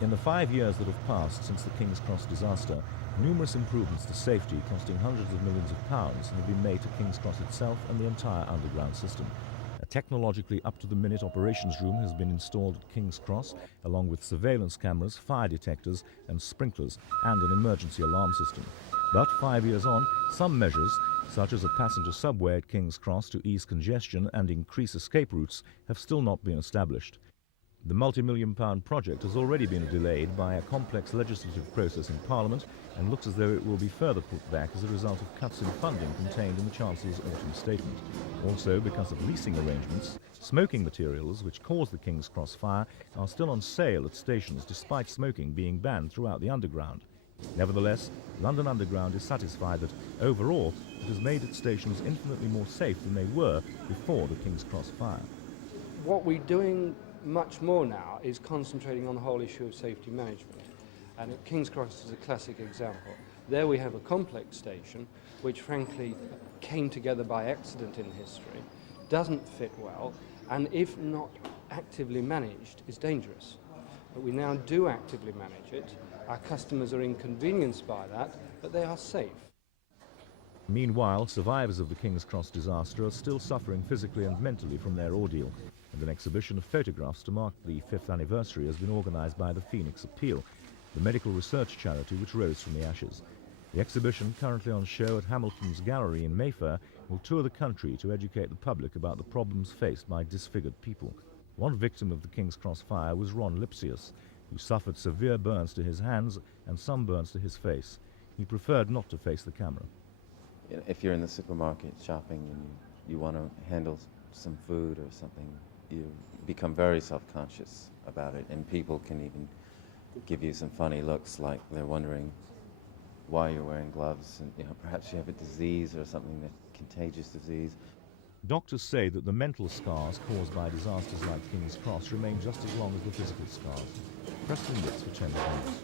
In the 5 years that have passed since the King's Cross disaster, numerous improvements to safety costing hundreds of millions of pounds have been made to King's Cross itself and the entire underground system. A technologically up-to-the-minute operations room has been installed at King's Cross, along with surveillance cameras, fire detectors and sprinklers, and an emergency alarm system. But 5 years on, some measures, such as a passenger subway at King's Cross to ease congestion and increase escape routes, have still not been established. The multi-million-pound project has already been delayed by a complex legislative process in Parliament and looks as though it will be further put back as a result of cuts in funding contained in the Chancellor's autumn statement. Also, because of leasing arrangements, smoking materials which caused the King's Cross fire are still on sale at stations despite smoking being banned throughout the Underground. Nevertheless, London Underground is satisfied that, overall, it has made its stations infinitely more safe than they were before the King's Cross fire. What we're doing much more now is concentrating on the whole issue of safety management. And at King's Cross is a classic example. There we have a complex station which frankly came together by accident in history, doesn't fit well, and if not actively managed is dangerous. But we now do actively manage it. Our customers are inconvenienced by that, but they are safe. Meanwhile, survivors of the King's Cross disaster are still suffering physically and mentally from their ordeal, and an exhibition of photographs to mark the 5th anniversary has been organised by the Phoenix Appeal, the medical research charity which rose from the ashes. The exhibition, currently on show at Hamilton's Gallery in Mayfair, will tour the country to educate the public about the problems faced by disfigured people. One victim of the King's Cross fire was Ron Lipsius, who suffered severe burns to his hands and sunburns to his face. He preferred not to face the camera. If you're in the supermarket shopping and you want to handle some food or something, you become very self-conscious about it, and people can even give you some funny looks, like they're wondering why you're wearing gloves, and perhaps you have a disease or something, that contagious disease. Doctors say that the mental scars caused by disasters like King's Cross remain just as long as the physical scars. Preston Witts for 10 News.